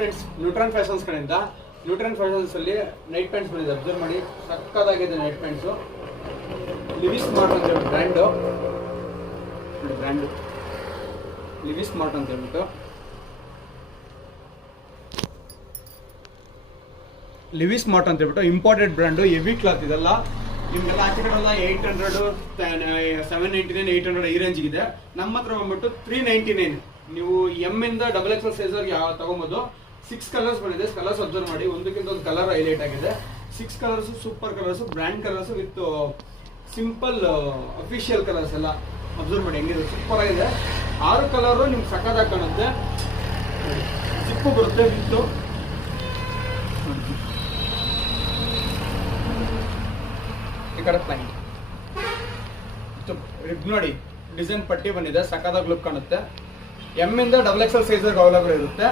Friends, neutron fashions ಕಡೆಯಿಂದ neutron fashions ಅಲ್ಲಿ night pants ಬಂದಿದೆ. ಅಬ್ಸರ್ವ್ ಮಾಡಿ, ಸಕ್ಕದಾಗಿದೆ ನೈಟ್ ಪ್ಯಾಂಟ್ಸು. ಲಿವಿಸ್ ಮಾರ್ಟ್ ಅಂತ ಹೇಳ್ಬಿಟ್ಟು ಬ್ರ್ಯಾಂಡು ಲಿವಿಸ್ ಮಾರ್ಟ್ ಅಂತ ಹೇಳ್ಬಿಟ್ಟು ಇಂಪೋರ್ಟೆಡ್ ಬ್ರ್ಯಾಂಡು. ಹೆವಿ ಕ್ಲಾತ್ ಇದೆಲ್ಲ. ನಿಮ್ಗೆಲ್ಲ ಆಚೆ ಕಡೆ ಎಲ್ಲ 800, 799, 800 ಈ ರೇಂಜ್ ಇದೆ. ನಮ್ಮ ಹತ್ರ ಬಂದ್ಬಿಟ್ಟು 399. ನೀವು ಎಮ್ ಇಂದ XXL ಸೈಜ್ ತಗೊಬೋದು. 6 ಕಲರ್ಸ್ ಬಂದಿದೆ. ಕಲರ್ಸ್ ಅಬ್ಸರ್ವ್ ಮಾಡಿ, ಒಂದಕ್ಕಿಂತ ಒಂದು ಕಲರ್ ಹೈಲೈಟ್ ಆಗಿದೆ. 6 colours super colours, brand colours with simple official colours ಎಲ್ಲ ಅಬ್ಸರ್ವ್ ಮಾಡಿ ಹೆಂಗಿದೆ, ಸೂಪರ್ ಆಗಿದೆ. 6 ಕಲರು ನಿಮ್ಗೆ ಸಕ್ಕದಾಗಿ ಕಾಣುತ್ತೆ. ಸಿಪ್ಪು ಬರುತ್ತೆ ವಿತ್ತು ಈ ಕಡೆ ಪ್ಯಾಂಟ್ ನೋಡಿ, ಡಿಸೈನ್ ಪಟ್ಟಿ ಬಂದಿದೆ, ಸಕ್ಕದಾಗಿ ಲುಕ್ ಕಾಣುತ್ತೆ. ಎಮ್ ಇಂದ XXL ಸೈಜ್ ಅವೈಲೇಬಲ್ ಇರುತ್ತೆ.